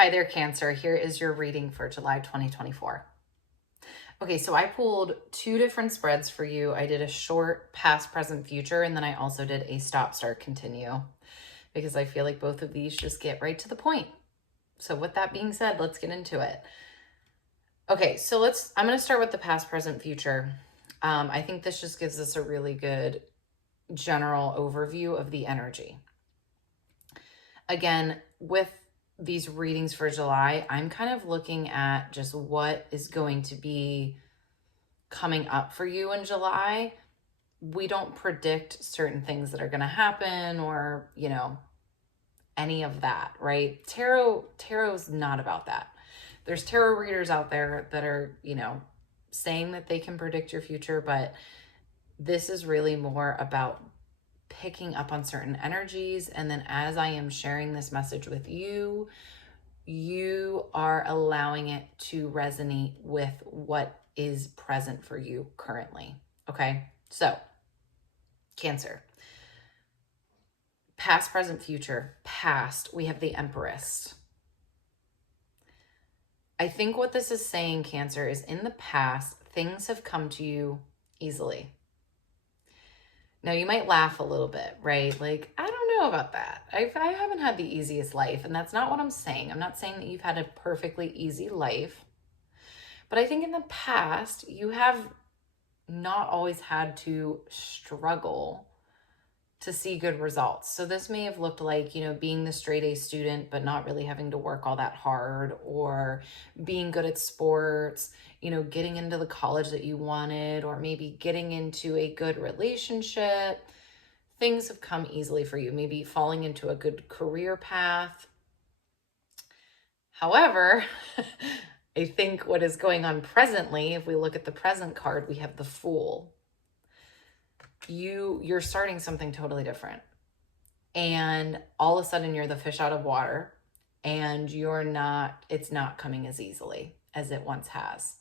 Hi there, Cancer. Here is your reading for July 2024. Okay, so I pulled two different spreads for you. I did a short past, present, future, and then I also did a stop, start, continue because I feel like both of these just get right to the point. So with that being said, let's get into it. Okay, so I'm going to start with the past, present, future. I think this just gives us a really good general overview of the energy. Again, with these readings for July, I'm kind of looking at just what is going to be coming up for you in July. We don't predict certain things that are going to happen or, any of that, right? Tarot's not about that. There's tarot readers out there that are, saying that they can predict your future, but this is really more about picking up on certain energies. And then as I am sharing this message with you, you are allowing it to resonate with what is present for you currently. Okay. So Cancer, past, present, future. Past, we have the Empress. I think what this is saying, Cancer, is in the past, things have come to you easily. Now, you might laugh a little bit, right? Like, I don't know about that. I haven't had the easiest life, and that's not what I'm saying. I'm not saying that you've had a perfectly easy life, but I think in the past, you have not always had to struggle to see good results. So this may have looked like, being the straight A student, but not really having to work all that hard, or being good at sports, getting into the college that you wanted, or maybe getting into a good relationship. Things have come easily for you, maybe falling into a good career path. However, I think what is going on presently, if we look at the present card, we have the Fool. You're starting something totally different. And all of a sudden you're the fish out of water, and it's not coming as easily as it once has.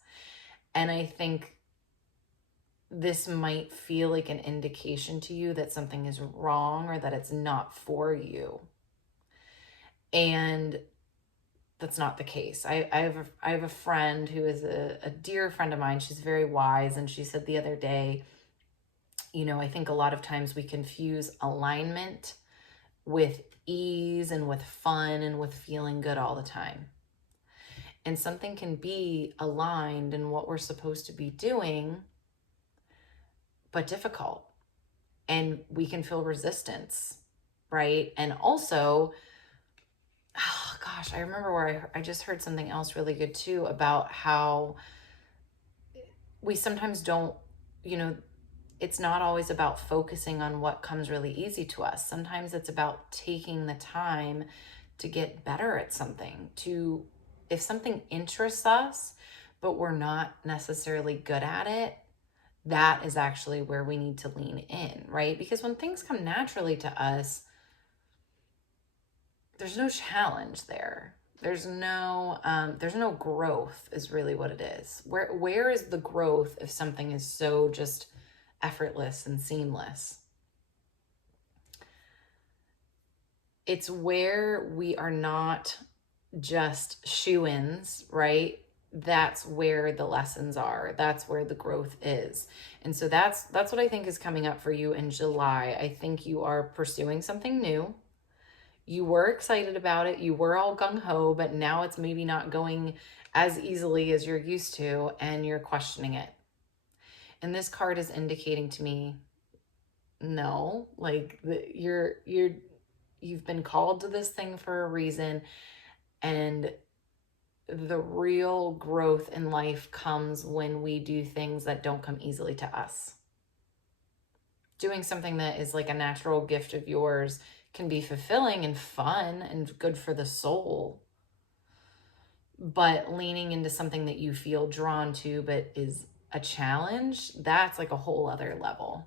And I think this might feel like an indication to you that something is wrong or that it's not for you. And that's not the case. I have a friend who is a dear friend of mine. She's very wise. And she said the other day, I think a lot of times we confuse alignment with ease and with fun and with feeling good all the time. And something can be aligned in what we're supposed to be doing, but difficult. And we can feel resistance, right? And also, oh gosh, I remember where I just heard something else really good too about how we sometimes don't, it's not always about focusing on what comes really easy to us. Sometimes it's about taking the time to get better at something, if something interests us, but we're not necessarily good at it, that is actually where we need to lean in, right? Because when things come naturally to us, there's no challenge there. There's no growth is really what it is. Where is the growth if something is so just effortless and seamless? It's where we are not just shoo-ins, right? That's where the lessons are. That's where the growth is. And so that's what I think is coming up for you in July. I think you are pursuing something new. You were excited about it. You were all gung-ho, but now it's maybe not going as easily as you're used to, and you're questioning it. And this card is indicating to me, no, like you've been called to this thing for a reason, and the real growth in life comes when we do things that don't come easily to us. Doing something that is like a natural gift of yours can be fulfilling and fun and good for the soul. But leaning into something that you feel drawn to but is a challenge, that's like a whole other level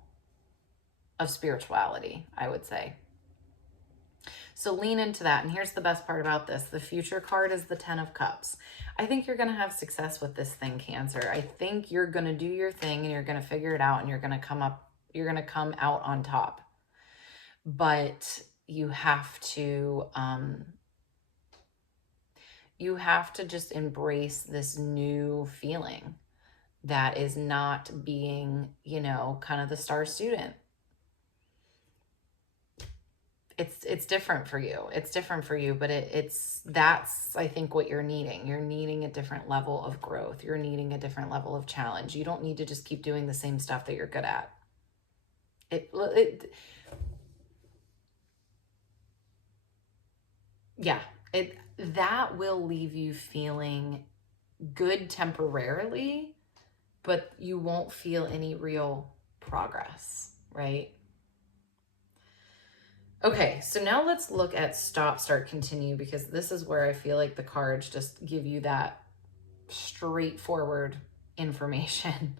of spirituality, I would say. So lean into that. And here's the best part about this. The future card is the 10 of Cups. I think you're going to have success with this thing, Cancer. I think you're going to do your thing and you're going to figure it out, and you're going to come out on top. But you have to you have to just embrace this new feeling that is not being, kind of the star student. It's different for you. It's different for you, but that's, I think, what you're needing. You're needing a different level of growth. You're needing a different level of challenge. You don't need to just keep doing the same stuff that you're good at. Yeah, that will leave you feeling good temporarily, but you won't feel any real progress, right? Okay, so now let's look at stop, start, continue, because this is where I feel like the cards just give you that straightforward information.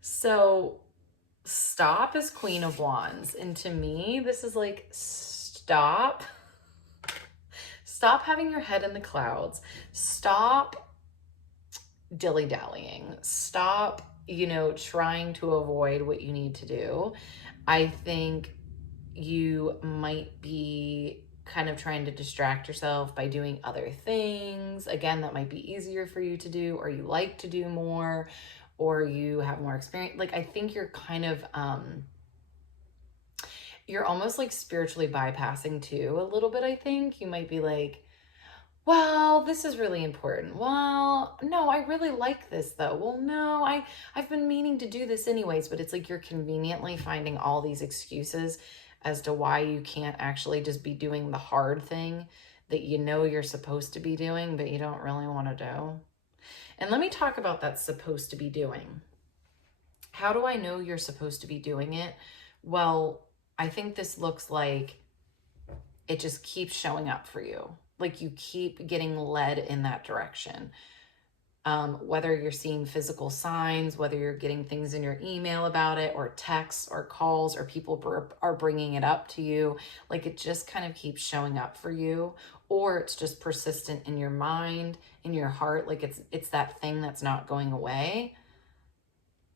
So stop is Queen of Wands, and to me, this is like stop. Stop having your head in the clouds. Stop dilly-dallying. Stop, trying to avoid what you need to do. I think you might be kind of trying to distract yourself by doing other things. Again, that might be easier for you to do, or you like to do more, or you have more experience. Like, I think you're kind of, you're almost like spiritually bypassing too a little bit. I think you might be like, well, this is really important. Well, no, I really like this though. Well, no, I've been meaning to do this anyways, but it's like you're conveniently finding all these excuses as to why you can't actually just be doing the hard thing that you're supposed to be doing, but you don't really want to do. And let me talk about that supposed to be doing. How do I know you're supposed to be doing it? Well, I think this looks like it just keeps showing up for you. Like you keep getting led in that direction. Whether you're seeing physical signs, whether you're getting things in your email about it, or texts or calls, or people are bringing it up to you, like it just kind of keeps showing up for you, or it's just persistent in your mind, in your heart, like it's that thing that's not going away.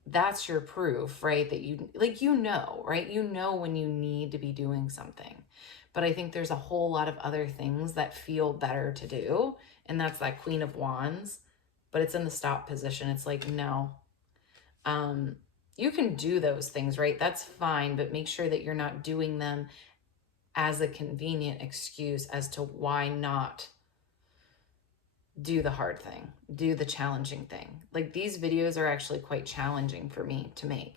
That's your proof, right? That you, like, right? When you need to be doing something. But I think there's a whole lot of other things that feel better to do. And that's that Queen of Wands, but it's in the stop position. It's like, no, you can do those things, right? That's fine, but make sure that you're not doing them as a convenient excuse as to why not do the hard thing, do the challenging thing. Like these videos are actually quite challenging for me to make.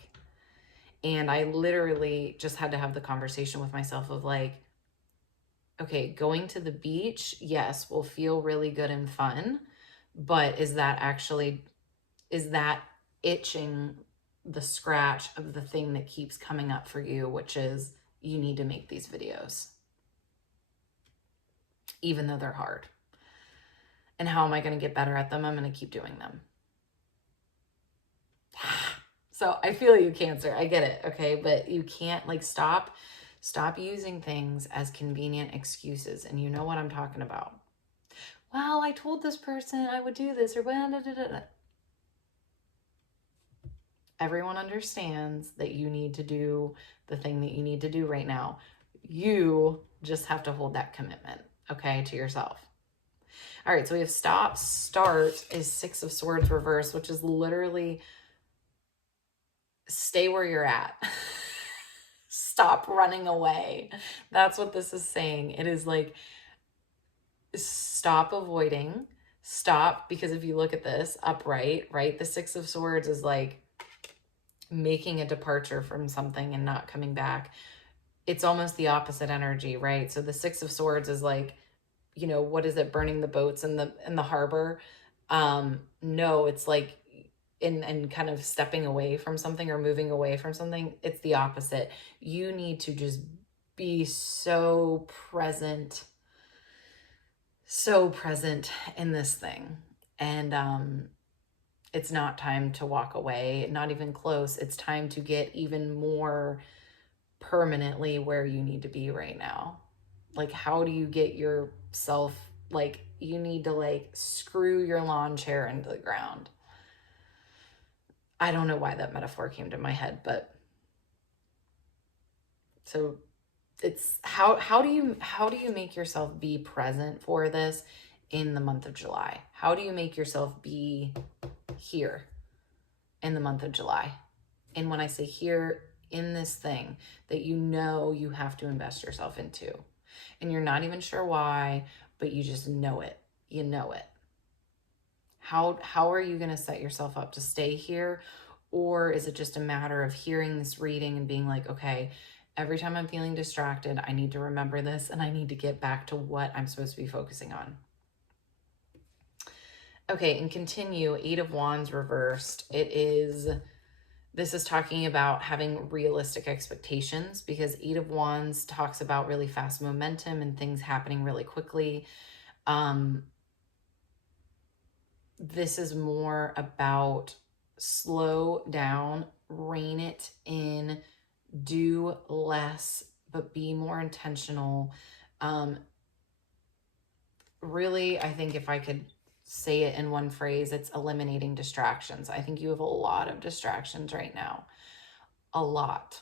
And I literally just had to have the conversation with myself of like, okay, going to the beach, yes, will feel really good and fun, but is that itching the scratch of the thing that keeps coming up for you, which is you need to make these videos, even though they're hard. And how am I going to get better at them? I'm going to keep doing them. So I feel you, Cancer. I get it. Okay. But you can't like stop using things as convenient excuses. And you know what I'm talking about. Well, I told this person I would do this, or blah, blah, blah, blah. Everyone understands that you need to do the thing that you need to do right now. You just have to hold that commitment, okay, to yourself. All right, so we have stop. Start is Six of Swords reverse, which is literally stay where you're at. Stop running away. That's what this is saying. It is like stop avoiding. Stop, because if you look at this upright, right, the Six of Swords is like making a departure from something and not coming back. It's almost the opposite energy, right? So the Six of Swords is like, what is it, burning the boats in the harbor? No, it's like in kind of stepping away from something or moving away from something. It's the opposite. You need to just be so present in this thing. And it's not time to walk away, not even close. It's time to get even more permanently where you need to be right now. Like, how do you get yourself, like, you need to like screw your lawn chair into the ground. I don't know why that metaphor came to my head, but so it's how do you make yourself be present for this in the month of July? How do you make yourself be here in the month of July? And when I say here, in this thing that you know you have to invest yourself into, and you're not even sure why, but you just know it. You know it. How are you going to set yourself up to stay here? Or is it just a matter of hearing this reading and being like, okay, every time I'm feeling distracted, I need to remember this and I need to get back to what I'm supposed to be focusing on? Okay, and continue. 8 of Wands reversed. This is talking about having realistic expectations, because 8 of Wands talks about really fast momentum and things happening really quickly. This is more about slow down, rein it in, do less, but be more intentional. Really, I think if I could say it in one phrase, it's eliminating distractions. I think you have a lot of distractions right now. A lot.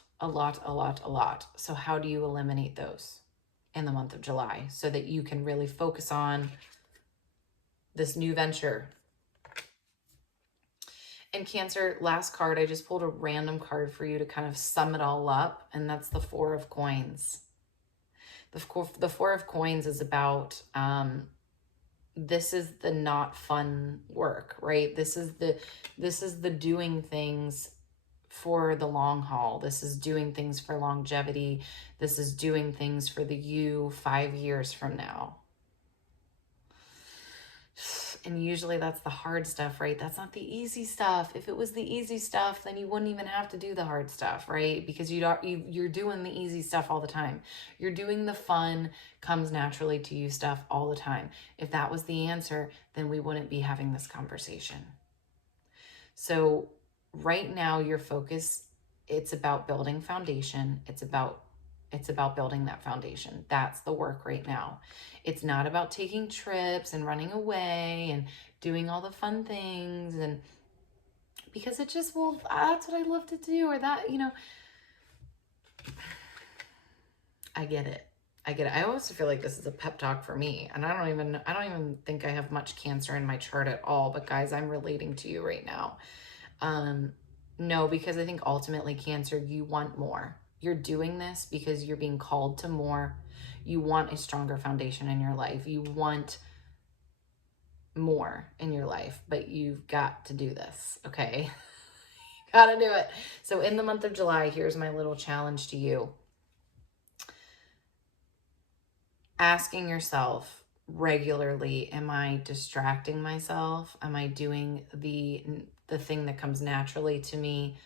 So how do you eliminate those in the month of July so that you can really focus on this new venture? And Cancer, last card, I just pulled a random card for you to kind of sum it all up, and that's the 4 of Coins. The 4 of Coins is about this is the not fun work, right? This is the doing things for the long haul. This is doing things for longevity. This is doing things for the you 5 years from now. And usually that's the hard stuff, right? That's not the easy stuff. If it was the easy stuff, then you wouldn't even have to do the hard stuff, right? Because you're doing the easy stuff all the time. You're doing the fun, comes naturally to you stuff all the time. If that was the answer, then we wouldn't be having this conversation. So right now, your focus, it's about building foundation. It's about building that foundation. That's the work right now. It's not about taking trips and running away and doing all the fun things, and because it just, well, that's what I love to do, or that, I get it. I also feel like this is a pep talk for me, and I don't even think I have much Cancer in my chart at all, but guys, I'm relating to you right now. No, because I think ultimately, Cancer, you want more. You're doing this because you're being called to more. You want a stronger foundation in your life. You want more in your life, but you've got to do this, okay? You gotta do it. So in the month of July, here's my little challenge to you. Asking yourself regularly, am I distracting myself? Am I doing the thing that comes naturally to me?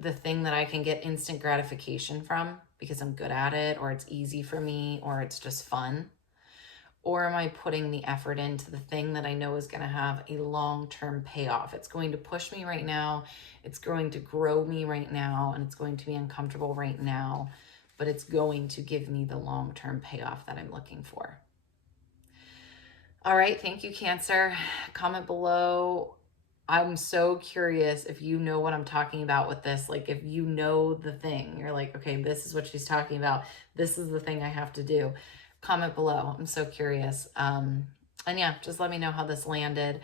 The thing that I can get instant gratification from because I'm good at it, or it's easy for me, or it's just fun? Or am I putting the effort into the thing that I know is going to have a long-term payoff? It's going to push me right now. It's going to grow me right now, and it's going to be uncomfortable right now, but it's going to give me the long-term payoff that I'm looking for. All right. Thank you, Cancer. Comment below. I'm so curious if you know what I'm talking about with this. Like, if you know the thing, you're like, okay, this is what she's talking about. This is the thing I have to do. Comment below. I'm so curious. And yeah, just let me know how this landed,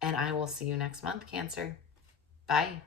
and I will see you next month, Cancer. Bye.